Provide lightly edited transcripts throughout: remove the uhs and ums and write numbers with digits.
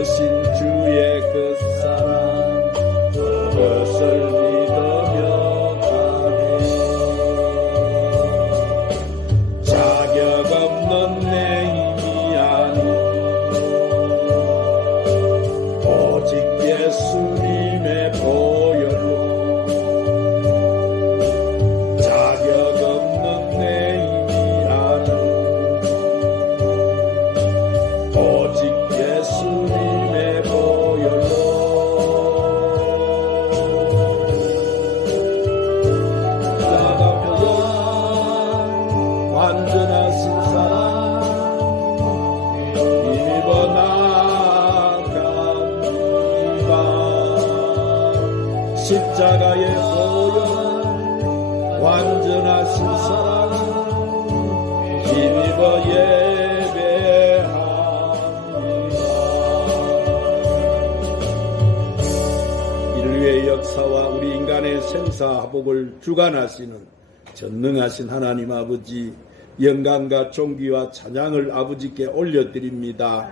크신 주의 그 사랑 그것을 믿으며 가네. 자격 없는 내 힘이 아닌 오직 예수님의 보혈로 자격 없는 내 힘이 아닌 오직 예수님의 보혈로 나가며 완전하신 사랑 힘입어 나갑니다. 십자가의 보혈 완전하신 사랑 힘입어 인류의 역사와 우리 인간의 생사화복을 주관하시는 전능하신 하나님 아버지, 영광과 존귀와 찬양을 아버지께 올려드립니다.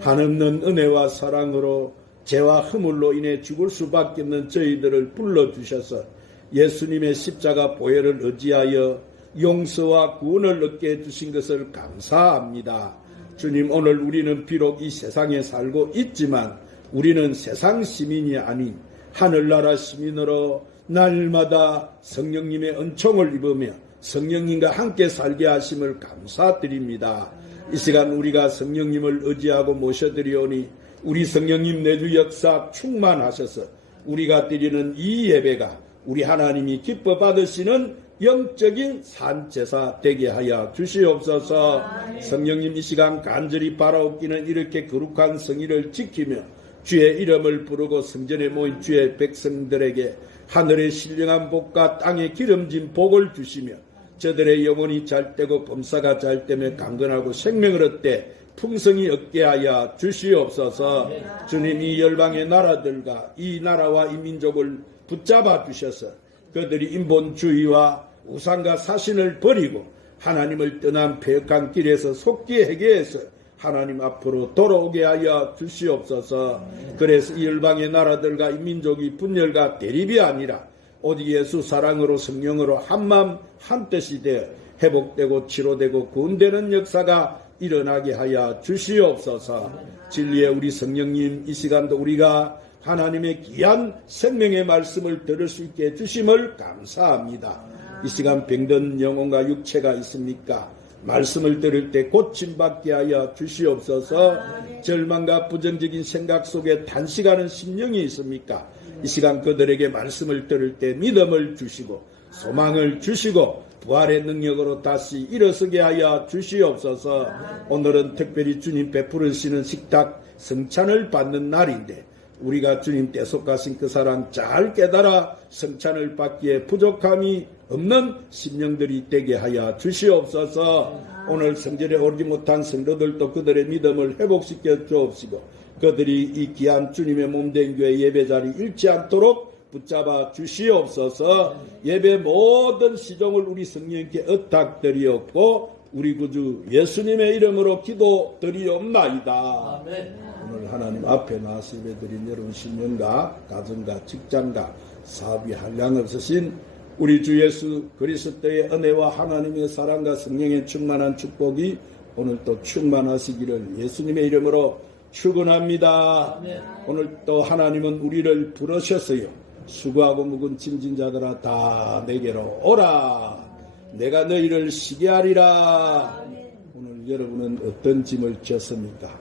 한없는 은혜와 사랑으로 죄와 허물로 인해 죽을 수밖에 없는 저희들을 불러주셔서 예수님의 십자가 보혈을 의지하여 용서와 구원을 얻게 해주신 것을 감사합니다. 주님, 오늘 우리는 비록 이 세상에 살고 있지만 우리는 세상 시민이 아닌 하늘나라 시민으로 날마다 성령님의 은총을 입으며 성령님과 함께 살게 하심을 감사드립니다. 이 시간 우리가 성령님을 의지하고 모셔드리오니 우리 성령님 내주 역사 충만하셔서 우리가 드리는 이 예배가 우리 하나님이 기뻐 받으시는 영적인 산제사 되게 하여 주시옵소서. 성령님, 이 시간 간절히 바라옵기는 이렇게 거룩한 성의를 지키며 주의 이름을 부르고 성전에 모인 주의 백성들에게 하늘의 신령한 복과 땅의 기름진 복을 주시며 저들의 영혼이 잘되고 범사가 잘되며 강건하고 생명을 얻되 풍성히 얻게 하여 주시옵소서. 주님, 이 열방의 나라들과 이 나라와 이 민족을 붙잡아 주셔서 그들이 인본주의와 우상과 사신을 버리고 하나님을 떠난 패역한 길에서 속기 회개해서 하나님 앞으로 돌아오게 하여 주시옵소서. 그래서 이 열방의 나라들과 이 민족이 분열과 대립이 아니라 오직 예수 사랑으로 성령으로 한마음 한뜻이 되어 회복되고 치료되고 구원되는 역사가 일어나게 하여 주시옵소서. 진리의 우리 성령님, 이 시간도 우리가 하나님의 귀한 생명의 말씀을 들을 수 있게 해주심을 감사합니다. 이 시간 병든 영혼과 육체가 있습니까? 말씀을 들을 때 고침받게 하여 주시옵소서. 절망과 부정적인 생각 속에 단식하는 심령이 있습니까? 이 시간 그들에게 말씀을 들을 때 믿음을 주시고 소망을 주시고 부활의 능력으로 다시 일어서게 하여 주시옵소서. 오늘은 특별히 주님 베푸르시는 식탁 성찬을 받는 날인데 우리가 주님 떼속하신 그 사랑 잘 깨달아 성찬을 받기에 부족함이 없는 심령들이 되게 하여 주시옵소서. 오늘 성전에 오르지 못한 성도들도 그들의 믿음을 회복시켜 주옵시고 그들이 이 귀한 주님의 몸된 교회 예배자리 잃지 않도록 붙잡아 주시옵소서. 예배 모든 시종을 우리 성령님께 의탁드리옵고 우리 구주 예수님의 이름으로 기도드리옵나이다. 아멘. 오늘 하나님 앞에 나와서 예배드린 여러분 신령과 가정과 직장과 사업이 한량을 쓰신 우리 주 예수 그리스도의 은혜와 하나님의 사랑과 성령의 충만한 축복이 오늘 또 충만하시기를 예수님의 이름으로 축원합니다. 아멘. 오늘 또 하나님은 우리를 부르셨어요. 수고하고 묵은 짐진 자들아 다 내게로 오라. 내가 너희를 쉬게 하리라. 아멘. 오늘 여러분은 어떤 짐을 졌습니까?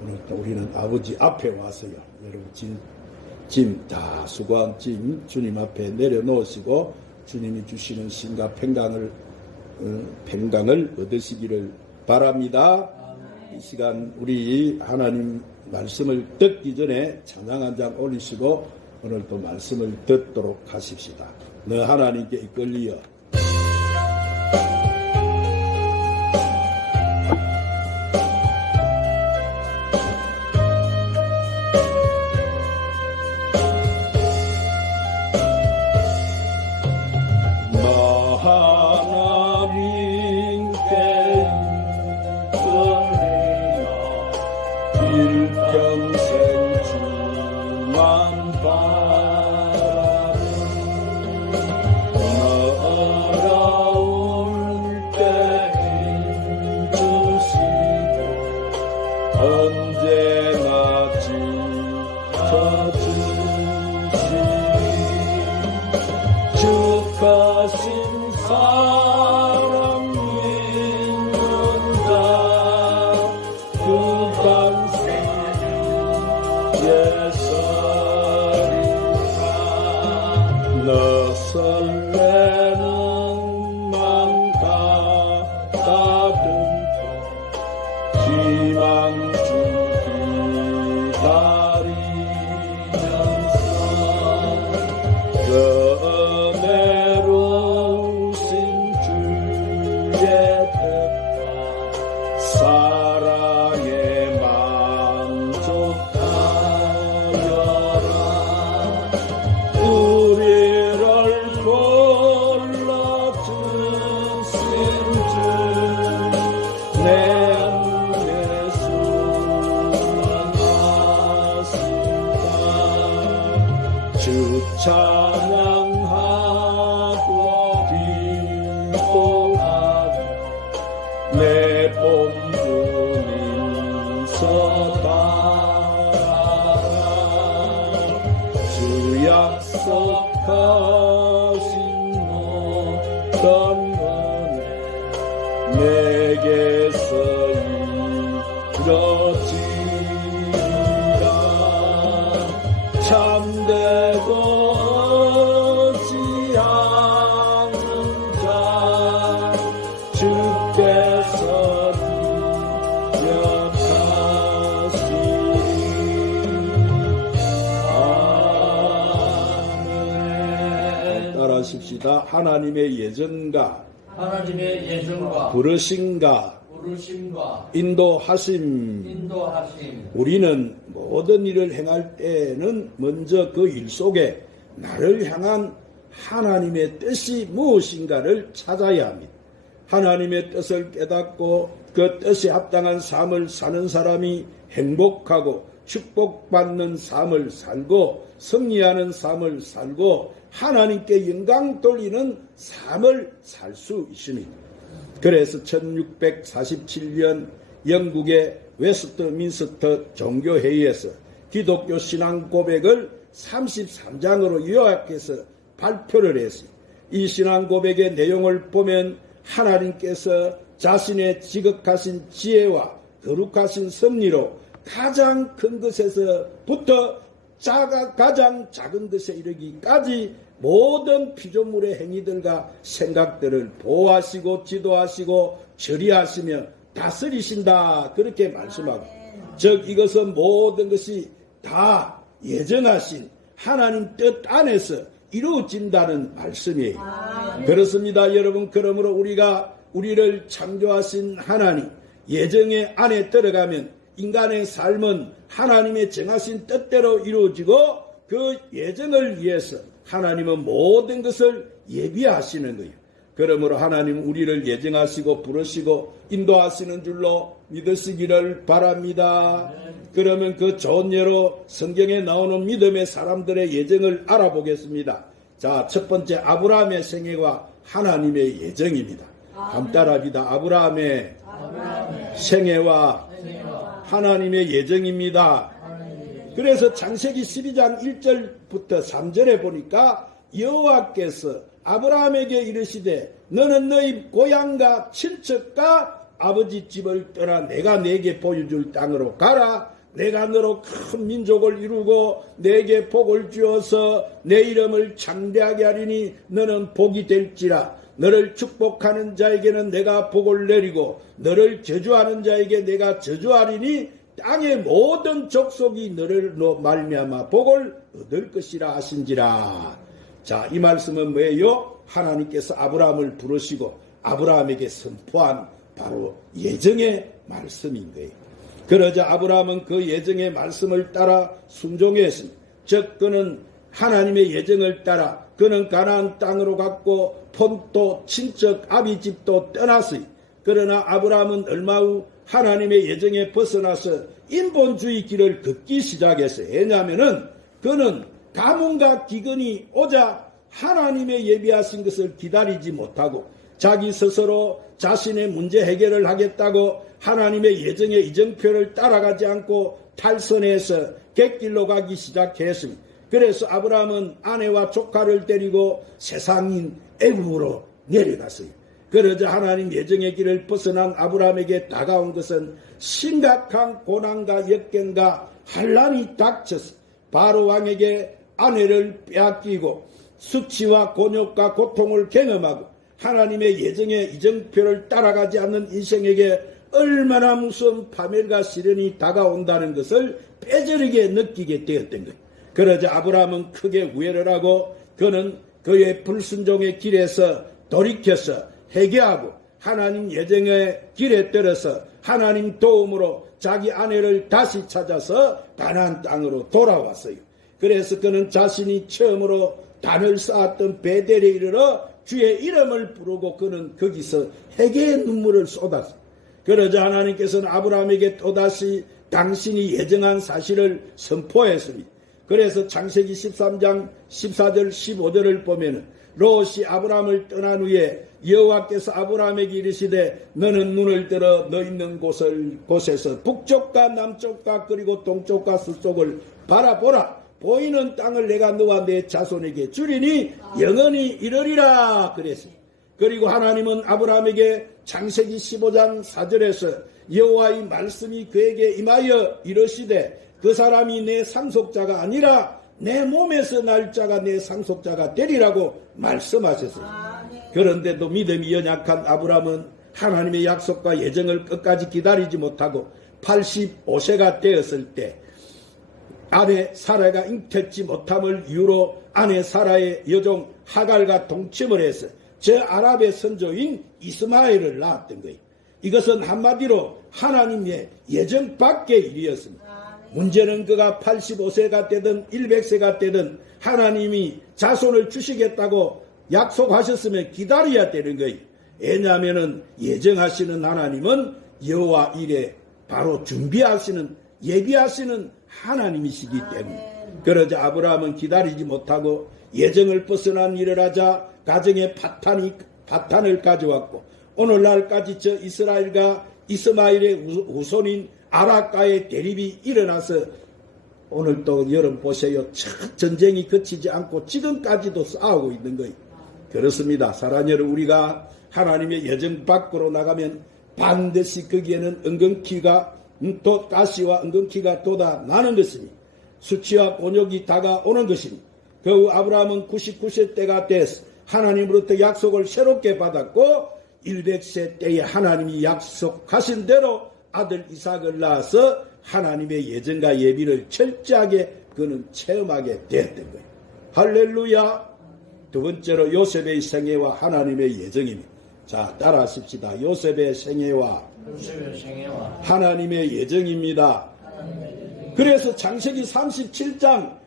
오늘 또 우리는 아버지 앞에 와서요. 여러분 짐 다 수고한 짐 주님 앞에 내려놓으시고 주님이 주시는 신과 평강을 얻으시기를 바랍니다. 이 시간 우리 하나님 말씀을 듣기 전에 찬양 한 장 올리시고 오늘 또 말씀을 듣도록 하십시다. 너 하나님께 이끌리어 하나님께 이끌리어 평생 주만 바라는 어려울 때 힘주시고 언제나 지켜주시니 주 크신 사랑 믿는다 그 반생 예설이라 너 설레는 맘 가다듬고 희망 주기 기다리면서 은혜로우신 주의 뜻과 사랑에 만족하여라 우리를 골라주신 주 내 안에 수고하신다 주 찬양하고 기도하며 내 본분 인서다하라 주 약속하신 모든 은혜 내게서 이루어지리라 참되고 어지 않는 자 주께서 기억하시리 아멘. 따라하십시다. 하나님의 예전과 부르심과 인도하심. 우리는 모든 일을 행할 때는 먼저 그 일 속에 나를 향한 하나님의 뜻이 무엇인가를 찾아야 합니다. 하나님의 뜻을 깨닫고 그 뜻에 합당한 삶을 사는 사람이 행복하고 축복받는 삶을 살고 승리하는 삶을 살고 하나님께 영광 돌리는 삶을 살 수 있습니다. 그래서 1647년 영국의 웨스트민스터 종교회의에서 기독교 신앙 고백을 33장으로 요약해서 발표를 했어요. 이 신앙 고백의 내용을 보면 하나님께서 자신의 지극하신 지혜와 거룩하신 섭리로 가장 큰 것에서부터 가장 작은 것에 이르기까지 모든 피조물의 행위들과 생각들을 보호하시고 지도하시고 처리하시며 다스리신다 그렇게 말씀하고 즉 이것은 모든 것이 다 예정하신 하나님 뜻 안에서 이루어진다는 말씀이에요. 그렇습니다 여러분. 그러므로 우리를 창조하신 하나님 예정의 안에 들어가면 인간의 삶은 하나님의 정하신 뜻대로 이루어지고 그 예정을 위해서 하나님은 모든 것을 예비하시는 거예요. 그러므로 하나님은 우리를 예정하시고 부르시고 인도하시는 줄로 믿으시기를 바랍니다. 그러면 그 좋은 예로 성경에 나오는 믿음의 사람들의 예정을 알아보겠습니다. 자, 첫 번째 아브라함의 생애와 하나님의 예정입니다. 함따라합니다. 아브라함의 생애와 하나님의 예정입니다. 그래서 창세기 12장 1절부터 3절에 보니까 여호와께서 아브라함에게 이르시되 너는 너희 고향과 친척과 아버지 집을 떠나 내가 내게 보여줄 땅으로 가라. 내가 너로 큰 민족을 이루고 내게 복을 주어서 내 이름을 창대하게 하리니 너는 복이 될지라. 너를 축복하는 자에게는 내가 복을 내리고 너를 저주하는 자에게 내가 저주하리니 땅의 모든 족속이 너를 말미암아 복을 얻을 것이라 하신지라. 자, 이 말씀은 뭐예요? 하나님께서 아브라함을 부르시고 아브라함에게 선포한 바로 예정의 말씀인 거예요. 그러자 아브라함은 그 예정의 말씀을 따라 순종했습니다. 즉 그는 하나님의 예정을 따라 그는 가나안 땅으로 갔고 폰도 친척 아비 집도 떠났어요. 그러나 아브라함은 얼마 후 하나님의 예정에 벗어나서 인본주의 길을 걷기 시작했어요. 왜냐하면은 그는 가뭄과 기근이 오자 하나님의 예비하신 것을 기다리지 못하고 자기 스스로 자신의 문제 해결을 하겠다고 하나님의 예정의 이정표를 따라가지 않고 탈선해서 객길로 가기 시작했습니다. 그래서 아브라함은 아내와 조카를 데리고 세상인 애굽으로 내려갔어요. 그러자 하나님 예정의 길을 벗어난 아브라함에게 다가온 것은 심각한 고난과 역경과 환난이 닥쳤어. 바로 왕에게 아내를 빼앗기고 수치와 곤욕과 고통을 경험하고 하나님의 예정의 이정표를 따라가지 않는 인생에게 얼마나 무서운 파멸과 시련이 다가온다는 것을 뼈저리게 느끼게 되었던 거예요. 그러자 아브라함은 크게 후회를 하고 그는 그의 불순종의 길에서 돌이켜서 회개하고 하나님 예정의 길에 들어서 하나님 도움으로 자기 아내를 다시 찾아서 가나안 땅으로 돌아왔어요. 그래서 그는 자신이 처음으로 단을 쌓았던 베델에 이르러 주의 이름을 부르고 그는 거기서 회개의 눈물을 쏟았어요. 그러자 하나님께서는 아브라함에게 또다시 당신이 예정한 사실을 선포했습니다. 그래서 창세기 13장 14절 15절을 보면은 롯이 아브라함을 떠난 후에 여호와께서 아브라함에게 이르시되 너는 눈을 들어 너 있는 곳에서 북쪽과 남쪽과 그리고 동쪽과 서쪽을 바라보라. 보이는 땅을 내가 너와 내 자손에게 주리니 영원히 이르리라 그랬어요. 그리고 하나님은 아브라함에게 창세기 15장 4절에서 여호와의 말씀이 그에게 임하여 이르시되 그 사람이 내 상속자가 아니라 내 몸에서 날 자가 내 상속자가 되리라고 말씀하셨어요. 그런데도 믿음이 연약한 아브라함은 하나님의 약속과 예정을 끝까지 기다리지 못하고 85세가 되었을 때 아내 사라가 잉태치 못함을 이유로 아내 사라의 여종 하갈과 동침을 해서 저 아랍의 선조인 이스마엘을 낳았던 거예요. 이것은 한마디로 하나님의 예정 밖의 일이었습니다. 문제는 그가 85세가 되든 100세가 되든 하나님이 자손을 주시겠다고 약속하셨으면 기다려야 되는 거예요. 왜냐하면 예정하시는 하나님은 여호와 일에 바로 준비하시는 예비하시는 하나님이시기 때문에. 그러자 아브라함은 기다리지 못하고 예정을 벗어난 일을 하자 가정에 파탄을 가져왔고 오늘날까지 저 이스라엘과 이스마엘의 우손인 아락과의 대립이 일어나서 오늘 또 여러분 보세요. 전쟁이 그치지 않고 지금까지도 싸우고 있는 거예요. 그렇습니다. 사랑하는 여러분, 우리가 하나님의 예정 밖으로 나가면 반드시 거기에는 은근키가 가시와 은근키가 돋아나는 것입니다. 수치와 곤욕이 다가오는 것입니다. 그 후 아브라함은 99세 때가 돼서 하나님으로부터 약속을 새롭게 받았고 100세 때에 하나님이 약속하신 대로 아들 이삭을 낳아서 하나님의 예정과 예비를 철저하게 그는 체험하게 되었던 거예요. 할렐루야. 두 번째로 요셉의 생애와 하나님의 예정입니다. 자, 따라하십시다. 요셉의 생애와 하나님의 예정입니다. 그래서 창세기 37장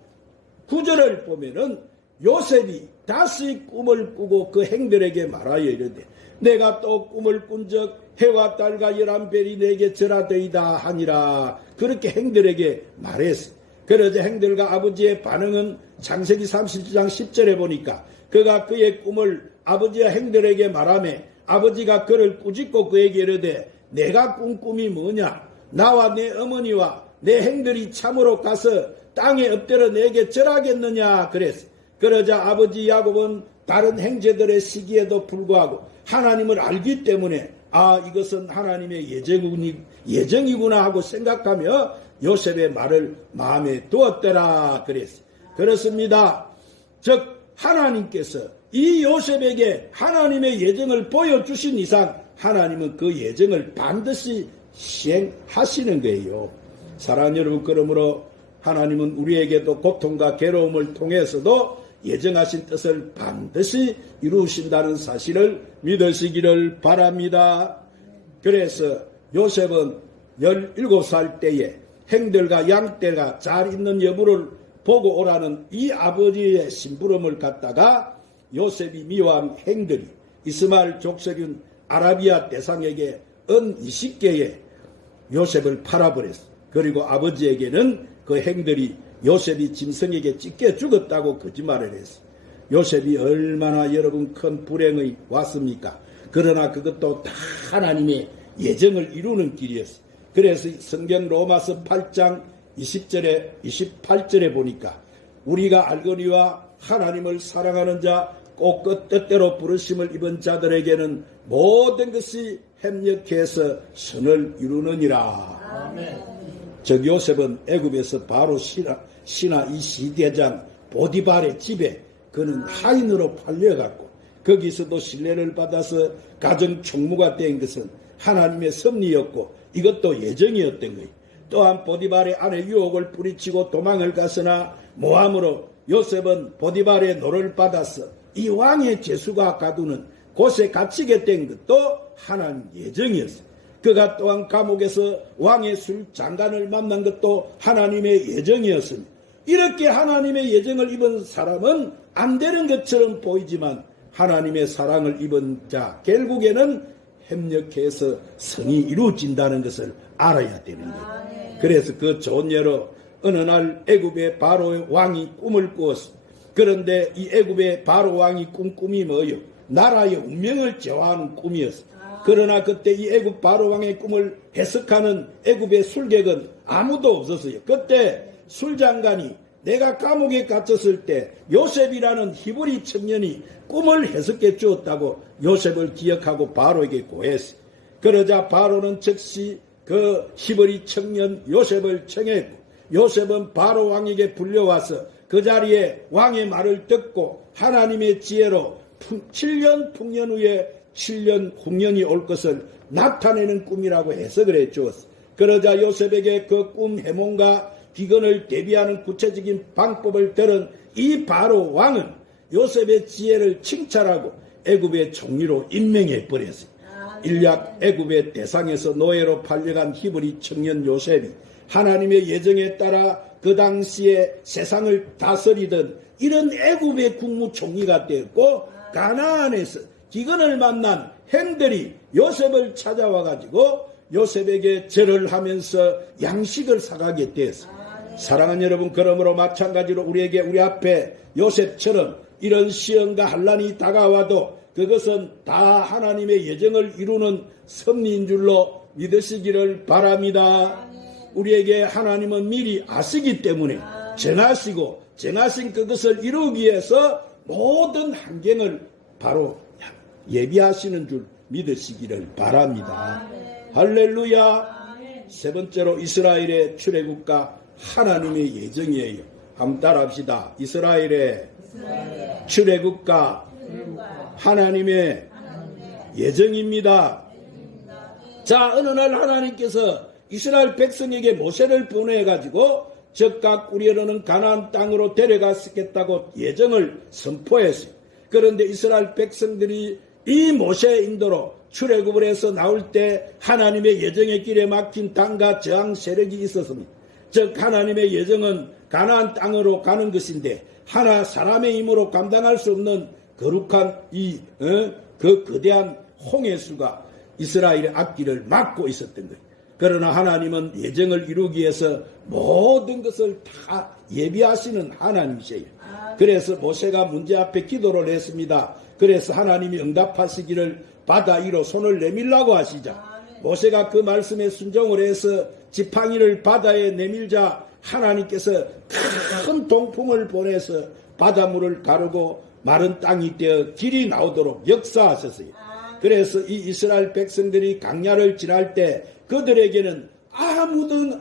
9절을 보면은 요셉이 다시 꿈을 꾸고 그 행들에게 말하여 이르되 내가 또 꿈을 꾼적 해와 달과 11별이 내게 절하되이다 하니라. 그렇게 행들에게 말했어. 그러자 행들과 아버지의 반응은 창세기 37장 10절에 보니까 그가 그의 꿈을 아버지와 행들에게 말하며 아버지가 그를 꾸짖고 그에게 이르되 내가 꾼 꿈이 뭐냐? 나와 내 어머니와 내 행들이 참으로 가서 땅에 엎드려 내게 절하겠느냐 그랬어. 그러자 아버지 야곱은 다른 형제들의 시기에도 불구하고 하나님을 알기 때문에 이것은 하나님의 예정이구나 하고 생각하며 요셉의 말을 마음에 두었더라 그랬어요. 그렇습니다. 즉 하나님께서 이 요셉에게 하나님의 예정을 보여주신 이상 하나님은 그 예정을 반드시 시행하시는 거예요. 사랑하는 여러분, 그러므로 하나님은 우리에게도 고통과 괴로움을 통해서도 예정하신 뜻을 반드시 이루신다는 사실을 믿으시기를 바랍니다. 그래서 요셉은 17살 때에 행들과 양떼가 잘 있는 여부를 보고 오라는 이 아버지의 심부름을 갖다가 요셉이 미워한 행들이 이스마엘 족속인 아라비아 대상에게 은 20개의 요셉을 팔아버렸어. 그리고 아버지에게는 그 행들이 요셉이 짐승에게 찢겨 죽었다고 거짓말을 했어. 요셉이 얼마나 여러분 큰 불행이 왔습니까? 그러나 그것도 다 하나님의 예정을 이루는 길이었어. 그래서 성경 로마서 8장 20절에 28절에 보니까 우리가 알거니와 하나님을 사랑하는 자 꼭 그 뜻대로 부르심을 입은 자들에게는 모든 것이 협력해서 선을 이루느니라. 아멘. 저 요셉은 애굽에서 바로 신하 이 시대장 보디발의 집에 그는 하인으로 팔려갔고 거기서도 신뢰를 받아서 가정 총무가 된 것은 하나님의 섭리였고 이것도 예정이었던 거예요. 또한 보디발의 아내 유혹을 뿌리치고 도망을 갔으나 모함으로 요셉은 보디발의 노를 받아서 이 왕의 제수가 가두는 곳에 갇히게 된 것도 하나님 예정이었어요. 그가 또한 감옥에서 왕의 술 장관을 만난 것도 하나님의 예정이었습니다. 이렇게 하나님의 예정을 입은 사람은 안 되는 것처럼 보이지만 하나님의 사랑을 입은 자 결국에는 협력해서 성이 이루어진다는 것을 알아야 되는 거예요. 그래서 그 좋은 예로 어느 날 애굽의 바로의 왕이 꿈을 꾸었습니다. 그런데 이 애굽의 바로 왕이 꾼 꿈이 뭐예요? 나라의 운명을 제화하는 꿈이었어요. 그러나 그때 이 애굽 바로 왕의 꿈을 해석하는 애굽의 술객은 아무도 없었어요. 그때 술장관이 내가 감옥에 갇혔을 때 요셉이라는 히브리 청년이 꿈을 해석해 주었다고 요셉을 기억하고 바로에게 고했어요. 그러자 바로는 즉시 그 히브리 청년 요셉을 청했고 요셉은 바로 왕에게 불려와서 그 자리에 왕의 말을 듣고 하나님의 지혜로 7년 풍년 후에 7년 후년이 올 것을 나타내는 꿈이라고 해석을 해주었어. 그러자 요셉에게 그 꿈 해몽과 비건을 대비하는 구체적인 방법을 들은 이 바로 왕은 요셉의 지혜를 칭찬하고 애굽의 총리로 임명해 버렸어요. 일약 애굽의 대상에서 노예로 팔려간 히브리 청년 요셉이 하나님의 예정에 따라 그 당시에 세상을 다스리던 이런 애굽의 국무총리가 되었고 가나안에서 기근을 만난 햄들이 요셉을 찾아와 가지고 요셉에게 절을 하면서 양식을 사가게 되었습니다. 사랑하는 여러분, 그러므로 마찬가지로 우리에게 우리 앞에 요셉처럼 이런 시험과 환난이 다가와도 그것은 다 하나님의 예정을 이루는 섭리인 줄로 믿으시기를 바랍니다. 우리에게 하나님은 미리 아시기 때문에 정하신 그것을 이루기 위해서 모든 환경을 바로 예비하시는 줄 믿으시기를 바랍니다. 할렐루야. 세 번째로 이스라엘의 출애굽과 하나님의 예정이에요. 한번 따라합시다. 이스라엘의 출애굽과 하나님의 예정입니다. 자, 어느 날 하나님께서 이스라엘 백성에게 모세를 보내가지고 적각 우리로는 가나안 땅으로 데려가겠다고 예정을 선포했어요. 그런데 이스라엘 백성들이 이 모세의 인도로 출애굽을 해서 나올 때 하나님의 예정의 길에 막힌 당과 저항 세력이 있었습니다. 즉 하나님의 예정은 가나안 땅으로 가는 것인데 하나 사람의 힘으로 감당할 수 없는 거룩한 그 거대한 홍해수가 이스라엘의 앞길을 막고 있었던 거예요. 그러나 하나님은 예정을 이루기 위해서 모든 것을 다 예비하시는 하나님이세요. 그래서 모세가 문제 앞에 기도를 했습니다. 그래서 하나님이 응답하시기를 바다 위로 손을 내밀라고 하시자 모세가 그 말씀에 순종을 해서 지팡이를 바다에 내밀자 하나님께서 큰 동풍을 보내서 바닷물을 가르고 마른 땅이 되어 길이 나오도록 역사하셨어요. 그래서 이 이스라엘 백성들이 강야를 지날 때 그들에게는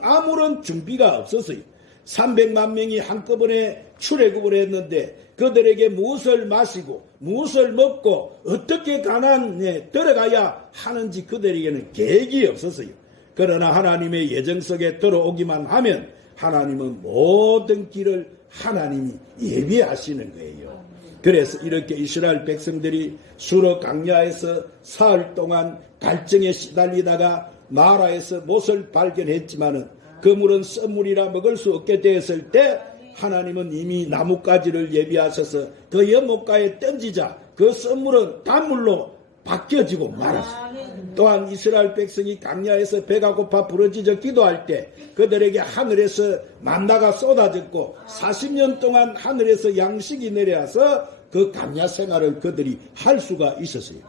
아무런 준비가 없었어요. 300만 명이 한꺼번에 출애굽을 했는데 그들에게 무엇을 마시고 무엇을 먹고 어떻게 가나안에 들어가야 하는지 그들에게는 계획이 없었어요. 그러나 하나님의 예정 속에 들어오기만 하면 하나님은 모든 길을 하나님이 예비하시는 거예요. 그래서 이렇게 이스라엘 백성들이 수르 강야에서 사흘 동안 갈증에 시달리다가 마라에서 못을 발견했지만은 그 물은 썩물이라 먹을 수 없게 되었을 때 하나님은 이미 나뭇가지를 예비하셔서 그 연못가에 던지자 그 썩물은 단물로 바뀌어지고 말았습니다. 또한 이스라엘 백성이 강야에서 배가 고파 부르짖어 기도할 때 그들에게 하늘에서 만나가 쏟아졌고 40년 동안 하늘에서 양식이 내려와서 그 강야 생활을 그들이 할 수가 있었어요.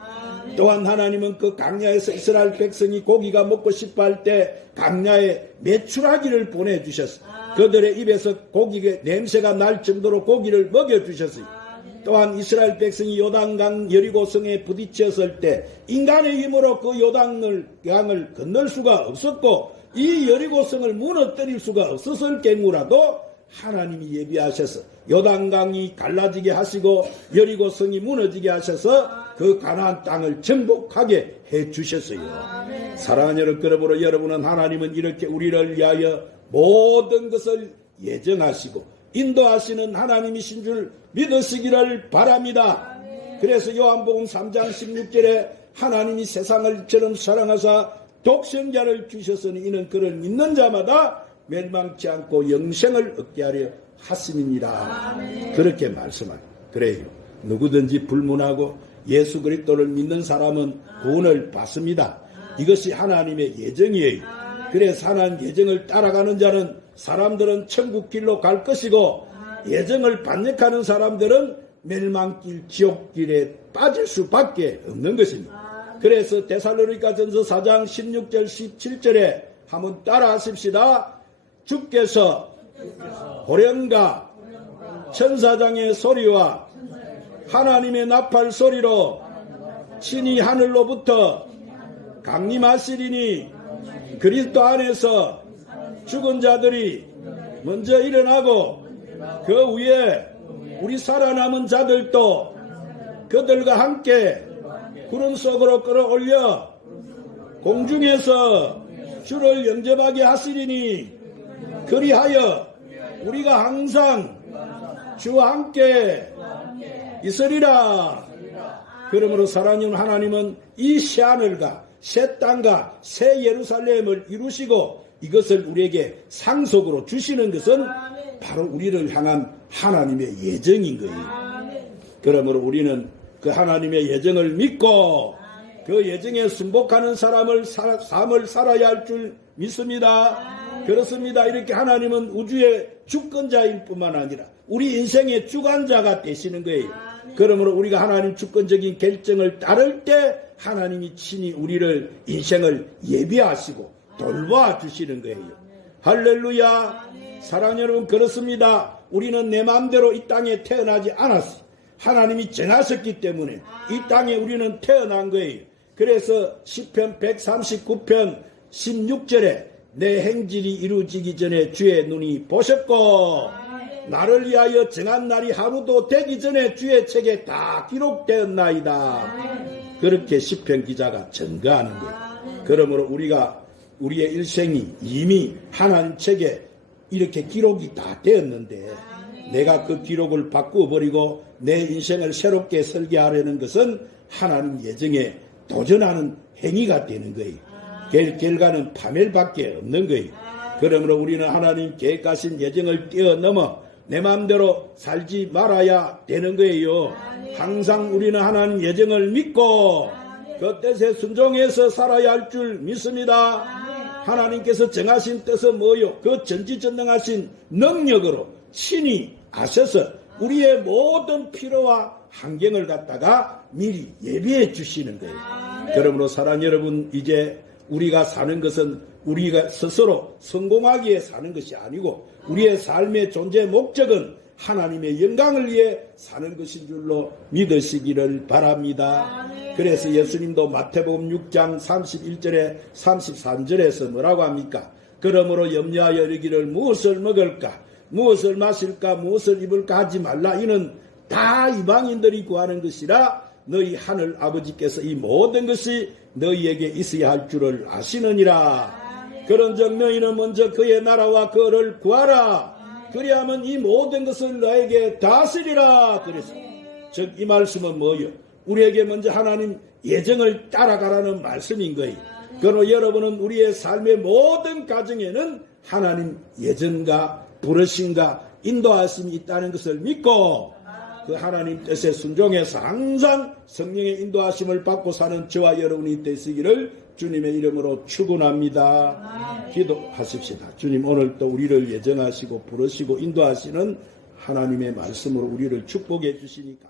또한 하나님은 그 강야에서 이스라엘 백성이 고기가 먹고 싶어 할 때 강야에 메추라기를 보내주셨어요. 그들의 입에서 고기의 냄새가 날 정도로 고기를 먹여주셨어요. 또한 이스라엘 백성이 요단강 여리고성에 부딪혔을 때 인간의 힘으로 그 요단강을 건널 수가 없었고 이 여리고성을 무너뜨릴 수가 없었을 경우라도 하나님이 예비하셔서 요단강이 갈라지게 하시고 여리고성이 무너지게 하셔서 그 가나안 땅을 정복하게 해주셨어요. 사랑하는 여러분, 그러므로 여러분은 하나님은 이렇게 우리를 위하여 모든 것을 예정하시고 인도하시는 하나님이신 줄 믿으시기를 바랍니다. 그래서 요한복음 3장 16절에 하나님이 세상을 이처럼 사랑하사 독생자를 주셨으니 이는 그를 믿는 자마다 멸망치 않고 영생을 얻게 하려 하심이니라. 그렇게 말씀합니다. 그래요. 누구든지 불문하고 예수 그리스도를 믿는 사람은 구원을 받습니다. 이것이 하나님의 예정이에요. 그래서 하나님 예정을 따라가는 자는 사람들은 천국 길로 갈 것이고 예정을 반역하는 사람들은 멸망길 지옥길에 빠질 수밖에 없는 것입니다. 그래서 데살로니가전서 4장 16절 17절에 한번 따라 하십시다. 주께서 호령과 천사장의 소리와 하나님의 나팔 소리로 친히 하늘로부터 강림하시리니 그리스도 안에서 죽은 자들이 먼저 일어나고 그 위에 우리 살아남은 자들도 그들과 함께 구름 속으로 끌어올려 공중에서 주를 영접하게 하시리니 그리하여 우리가 항상 주와 함께 있으리라. 그러므로 사랑하는 하나님은 이 새하늘과 새 땅과 새 예루살렘을 이루시고 이것을 우리에게 상속으로 주시는 것은 바로 우리를 향한 하나님의 예정인 거예요. 그러므로 우리는 그 하나님의 예정을 믿고 그 예정에 순복하는 삶을 살아야 할 줄 믿습니다. 그렇습니다. 이렇게 하나님은 우주의 주권자일 뿐만 아니라 우리 인생의 주관자가 되시는 거예요. 그러므로 우리가 하나님 주권적인 결정을 따를 때 하나님이 친히 우리를 인생을 예비하시고 돌봐주시는 거예요. 할렐루야. 사랑하는 여러분, 그렇습니다. 우리는 내 마음대로 이 땅에 태어나지 않았어요. 하나님이 정하셨기 때문에 이 땅에 우리는 태어난 거예요. 그래서 시편 139편 16절에 내 행진이 이루어지기 전에 주의 눈이 보셨고 나를 위하여 정한 날이 하루도 되기 전에 주의 책에 다 기록되었나이다. 그렇게 시편 기자가 증거하는 거예요. 그러므로 우리의 일생이 이미 하나님 책에 이렇게 기록이 다 되었는데 내가 그 기록을 바꾸어버리고 내 인생을 새롭게 설계하려는 것은 하나님 예정에 도전하는 행위가 되는 거예요. 결과는 파멸밖에 없는 거예요. 그러므로 우리는 하나님 계획하신 예정을 뛰어넘어 내 마음대로 살지 말아야 되는 거예요. 항상 우리는 하나님 예정을 믿고 그 뜻에 순종해서 살아야 할 줄 믿습니다. 하나님께서 정하신 뜻은 뭐요? 그 전지전능하신 능력으로 친히 아셔서 우리의 모든 필요와 환경을 갖다가 미리 예비해 주시는 거예요. 그러므로 사랑하는 여러분, 이제 우리가 사는 것은 우리가 스스로 성공하기에 사는 것이 아니고 우리의 삶의 존재 목적은 하나님의 영광을 위해 사는 것인 줄로 믿으시기를 바랍니다. 그래서 예수님도 마태복음 6장 31절에 33절에서 뭐라고 합니까? 그러므로 염려하여 이르기를 무엇을 먹을까? 무엇을 마실까? 무엇을 입을까? 하지 말라. 이는 다 이방인들이 구하는 것이라 너희 하늘 아버지께서 이 모든 것이 너희에게 있어야 할 줄을 아시느니라. 그런즉 너희는 먼저 그의 나라와 그를 구하라. 그리하면 이 모든 것을 너에게 다스리라. 그래서 즉 이 말씀은 뭐요? 우리에게 먼저 하나님 예정을 따라가라는 말씀인 거예요. 그러나 여러분은 우리의 삶의 모든 가정에는 하나님 예정과 부르심과 인도하심이 있다는 것을 믿고 그 하나님 뜻에 순종해서 항상 성령의 인도하심을 받고 사는 저와 여러분이 되시기를 주님의 이름으로 축원합니다. 기도하십시다. 주님, 오늘 또 우리를 예정하시고 부르시고 인도하시는 하나님의 말씀으로 우리를 축복해 주시니까